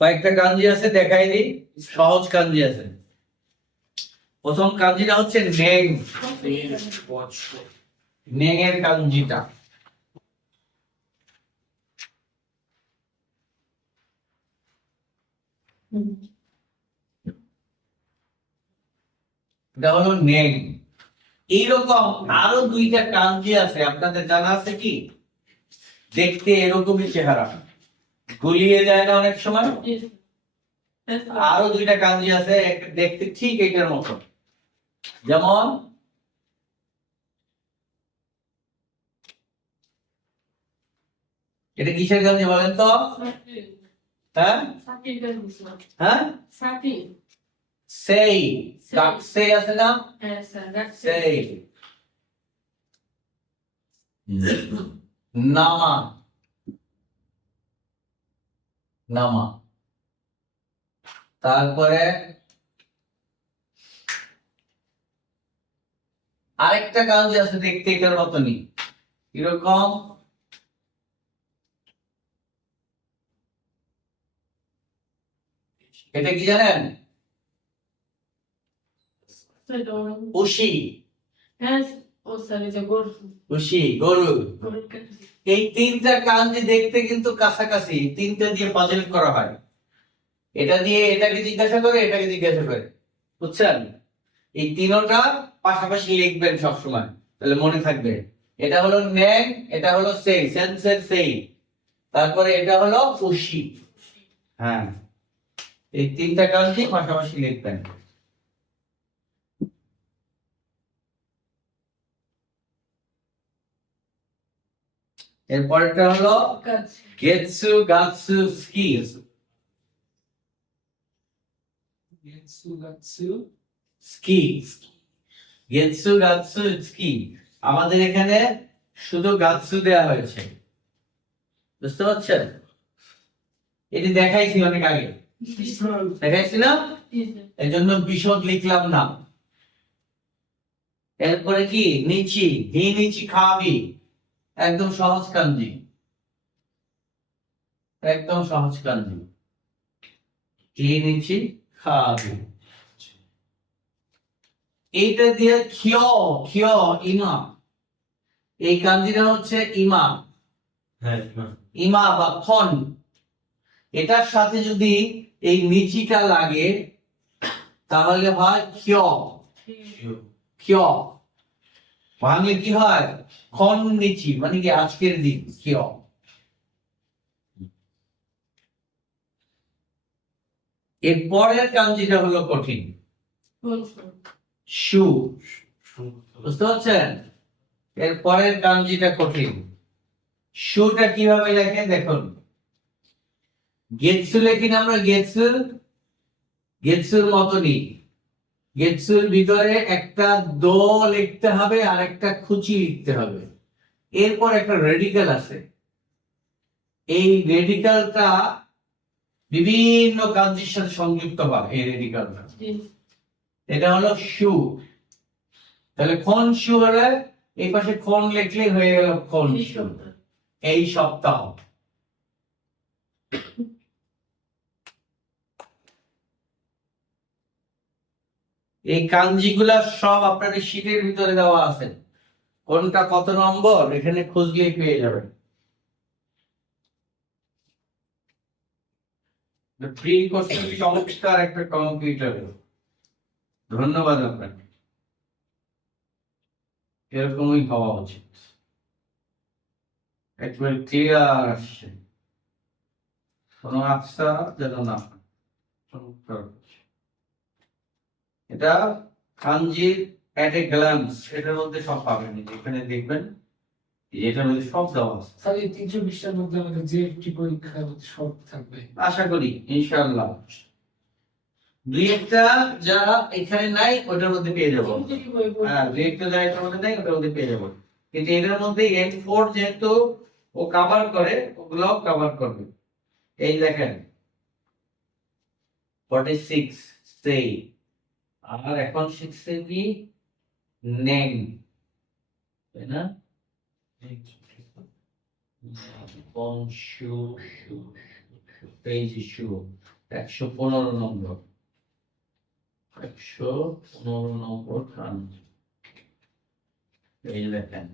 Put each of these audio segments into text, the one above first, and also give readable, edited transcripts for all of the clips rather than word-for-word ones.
কয়েকটা কাঞ্জি আছে, দেখাই দিই। সহজ কাঞ্জি আছে। প্রথম কাঞ্জিটা হচ্ছে নেং। নেং এর কাঞ্জিটা এটা হলো নেং। এইরকম আরো দুইটা কাঞ্জি আছে, আপনাদের জানা আছে কি? দেখতে এরকমই চেহারা, গুলিয়ে যায় না অনেক সময়। আরো দুইটা কাঞ্জি আছে, দেখতে ঠিক এটার মতো। যেমন এটা কিসের কাঞ্জি বলেন তো? হ্যাঁ হ্যাঁ, সেই সেই আছে না, সেই নামা, নামা। তারপরে আরেকটা কাঞ্জি আছে, দেখতে এটার মতনই এরকম। এটা কি জানেন? উশি। উশি, গরু। এই তিনটা কাঞ্জি দেখতে কিন্তু কাছাকাছি, তিনটা দিয়ে পাজল করা হয়। এটা দিয়ে এটাকে জিজ্ঞাসা করে, এটাকে জিজ্ঞাসা করে, বুঝছেন? এই তিনটা পাশাপাশি লিখবেন সবসময়, তাহলে মনে থাকবে। এটা হলো ন্যাং, এটা হলো সেই, সেন্সের সেই, তারপরে এটা হলো উশি। হ্যাঁ, এই তিনটা কাঞ্জি পাশাপাশি লিখবেন। এরপরটা হলো গেটসু গাতসু স্কি। স্কি, গেটসু গাতসু স্কি। আমাদের এখানে শুধু গাতসু দেয়া হয়েছে, বুঝতে পারছেন? এটি দেখাইছি অনেক আগে, দেখাইছি না, এই জন্য বিশদ লিখলাম না। এরপরে কি নিচি, হি নিচি খাবি, একদম সহজ কাঞ্জি, একদম সহজ কাঞ্জি। হি নিচি খাবি। এইটা দিয়ে খিয়, খিয় ইমা, এই কাঞ্জিটা হচ্ছে ইমা। ইমা বা খন, এটার সাথে যদি এই নিচিটা লাগে তাহলে হয় খিয়। খিয় ভাঙলে কি হয়? খন নিচি, মানে কি আজকের দিন খিয়। এর পরের কাঞ্জিটা হলো কঠিন, শু। বুঝতে পারছেন? এর পরের কাঞ্জিটা কঠিন। শুটা কিভাবে লেখে দেখুন। গেটসু লেখি না আমরা, গেটসু, গেটসুর মতনই। গেটসুর ভিতরে একটা দো লিখতে হবে আর একটা খুচি লিখতে হবে। এরপর একটা রেডিক্যাল আছে, এই রেডিক্যালটা বিভিন্ন কাঞ্জির সাথে সংযুক্ত হয়। এই রেডিক্যালটা, এটা হলো শু। তাহলে খন শু হলে এই পাশে খন লিখলে হয়ে গেল খন শু। এই সপ্তাহ। এই কাঞ্জিগুলা সব আপনাদের শীটের ভিতরে দেওয়া আছে, কোনটা কত নম্বর এখানে খুঁজলেই পেয়ে যাবেন। প্রি কোর্সের চমৎকার একটা কম্পিউটার, ধন্যবাদ আপনাকে। এরকমই হওয়া উচিত, একবারে ক্লিয়ার আসছে, কোনো আফসা যেন না। চমৎকার। এটা কাঞ্জির এট এ গ্ল্যান্স, এটার মধ্যে সব পাবেন, এখানে দেখবেন এটার মধ্যে সব দেওয়া আছে। তাহলে 320টার মধ্যে আমাদের যে একটি পরীক্ষার সব থাকবে আশা করি ইনশাআল্লাহ। দুই একটা যা এখানে নাই ওটার মধ্যে পেয়ে যাবো। হ্যাঁ, দুই একটা যা এটার মধ্যে নাই ওটার মধ্যে পেয়ে যাবো, কিন্তু এটার মধ্যে N4 যেহেতু ও কভার করে, ওগুলোও কভার করবে। এই দেখেন 46 সেই, আর এখন শিখছে কি নেং, তাই না? বংশু, পেজ ইস্যু 115 নম্বর 115 নম্বর কাঞ্জি। এই যে দেখেন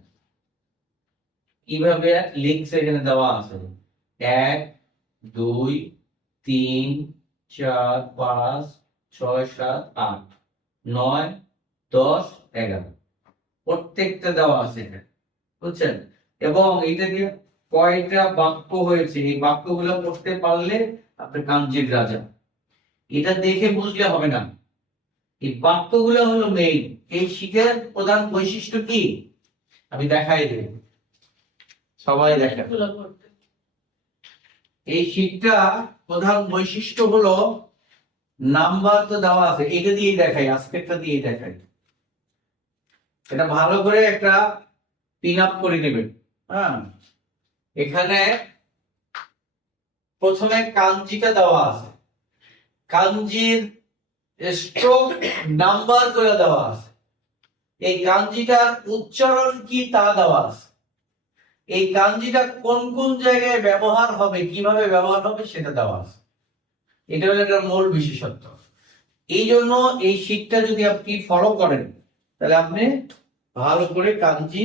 কিভাবে লিঙ্কস এখানে দেওয়া আছে 1 2 3 4 5 6 7 8 9 10 11 প্রত্যেকটা দেওয়া আছে এখানে, বুঝছেন? এবং এটা দিয়ে কয়টা বাক্য হয়েছে এই বাক্যগুলো পড়তে পারলে আপনি কাঞ্জির রাজা। এটা দেখে বুঝলে হবে না, এই বাক্যগুলো হলো মেইন। এই শীতের প্রধান বৈশিষ্ট্য কি আমি দেখাই দেব, সবাই দেখেন। এই শীটটা প্রধান বৈশিষ্ট্য হলো নাম্বার তো দেওয়া আছে, এটা দিয়েই দেখাই, আজকেরটা দিয়েই দেখাই। এটা ভালো করে একটা পিন আপ করে নেবেন। হ্যাঁ, এখানে প্রথমে কাঞ্জিটা দেওয়া আছে, কাঞ্জির স্ট্রোক নাম্বার করে দেওয়া আছে, এই কাঞ্জিটার উচ্চারণ কি তা দেওয়া আছে, এই কাঞ্জিটা কোন কোন জায়গায় ব্যবহার হবে, কিভাবে ব্যবহার হবে সেটা দেওয়া আছে। এটা হলো একটা মূল বিশেষত্ব। এই জন্য এই শীটটা যদি আপনি ফলো করেন তাহলে আপনি ভালো করে কাঞ্জি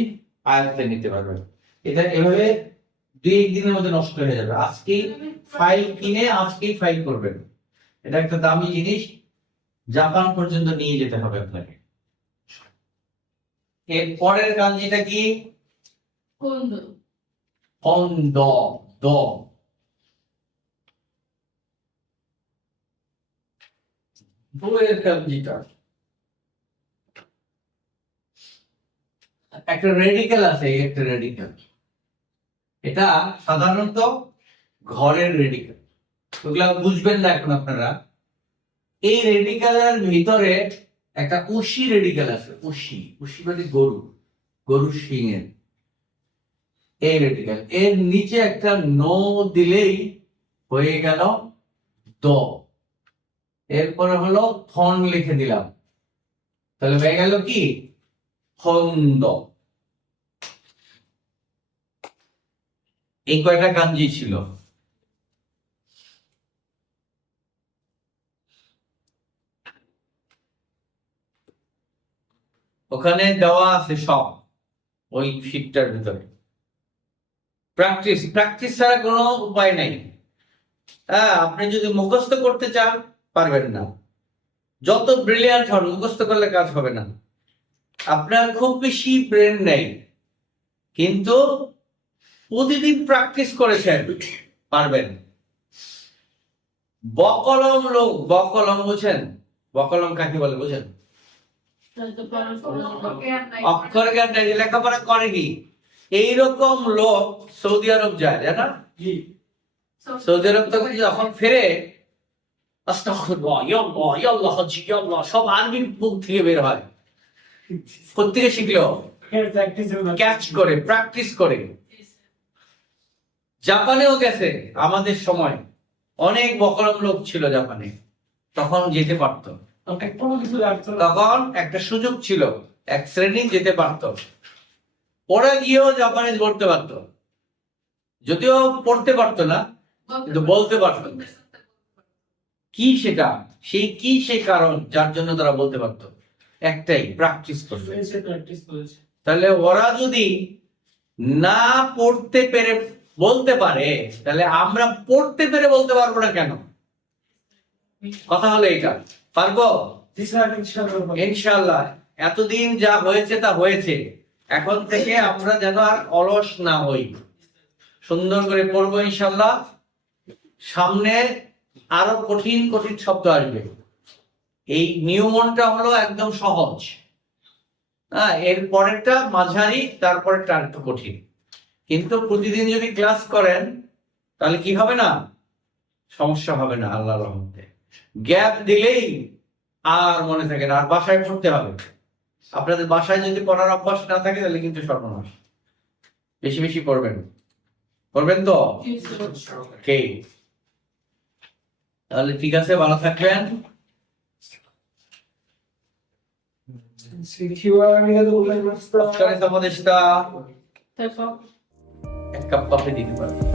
আয়ত্তে নিতে পারবেন। এটা এভাবে 2-1 দিনের মধ্যে নষ্ট হয়ে যাবে। আজকেই ফাইল কিনে আজকেই ফাইল করবেন, এটা একটা দামি জিনিস, জাপান পর্যন্ত নিয়ে যেতে হবে আপনাকে। এর পরের কাঞ্জিটা কি? কন্দ দ বইয়ের কাঞ্জিটা একটা রেডিক্যাল আছে, একটা রেডিক্যাল, এটা সাধারণত ঘরের রেডিক্যাল, ওগুলা বুঝবেন না এখন আপনারা। এই রেডিক্যালের ভিতরে একটা উশি রেডিক্যাল আছে, উশি উশি মানে গরু, গরুর শিঙের এই রেডিক্যাল, এর নিচে একটা নো দিলেই হয়ে গেল দ। এরপরে হলো ফন লিখে দিলাম, তাহলে হয়ে গেল কি খন্দ। এই কয়টা কাঞ্জি ছিল। ওখানে দেওয়া আছে সব ওই শীটটার ভিতরে। প্র্যাকটিস প্র্যাকটিস ছাড়া কোনো উপায় নাই। হ্যাঁ, আপনি যদি মুখস্থ করতে চান পারবেন না, যত ব্রিলিয়ান্ট হন মুখস্থ করলে কাজ হবে না। আপনার খুব বেশি ব্রেন নেই, কিন্তু প্রতিদিন প্র্যাকটিস করেছেন পারবেন। বকলম লোক, বকলম বুঝেন? বকলম কাকে বলে বুঝেন? অক্ষর জ্ঞান নাই, লেখাপড়া করেনি, এইরকম লোক সৌদি আরব যায়, জানা? সৌদি আরব তখন যখন ফেরে আস্তাগফিরুল্লাহ, ইয়াল্লাহ ইয়াল্লাহ হাজি ইয়াল্লাহ সব আরবি মুখ থেকে বের হয়। কোত্থেকে শিখলো? ক্যাচ করে, প্র্যাকটিস করে। জাপানেও গেছে আমাদের সময়, অনেক বকলম লোক ছিল জাপানে, তখন যেতে পারতো, তখন একটা সুযোগ ছিল, এক শ্রেণী যেতে পারতো। ওরা গিয়েও জাপানিজ পড়তে পারতো, যদিও পড়তে পারতো না কিন্তু বলতে পারতো। কি সেটা, সেই কি সেই কারণ যার জন্য তারা বলতে পারতো? একটাই, প্র্যাকটিস করবে। তাহলে ওরা যদি না পড়তে পেরে বলতে পারে, তাহলে আমরা পড়তে পেরে বলতে পারবো না কেন? কথা হলো এটা, পারবো ইনশাআল্লাহ। এতদিন যা হয়েছে তা হয়েছে, এখন থেকে আমরা যেন আর অলস না হই, সুন্দর করে পড়বো ইনশাআল্লাহ। সামনে আরো কঠিন কঠিন শব্দ আসবে। এই নিয়মনটা হলো একদম সহজ, হ্যাঁ, এর পরেরটা মাঝারি, তারপরেরটা একটু কঠিন। কিন্তু প্রতিদিন যদি ক্লাস করেন তাহলে কি হবে না, সমস্যা হবে না আল্লাহর রহমতে। গ্যাপ দিলেই আর মনে থাকে না, আর বাসায় পড়তে হবে। আপনাদের বাসায় যদি পড়ার অভ্যাস না থাকে তাহলে কিন্তু সর্বনাশ। বেশি বেশি পড়বেন, পড়বেন তো? ওকে, তাহলে ঠিক আছে, ভালো থাকবেন। এক কাপ কফি দিতে পারবেন।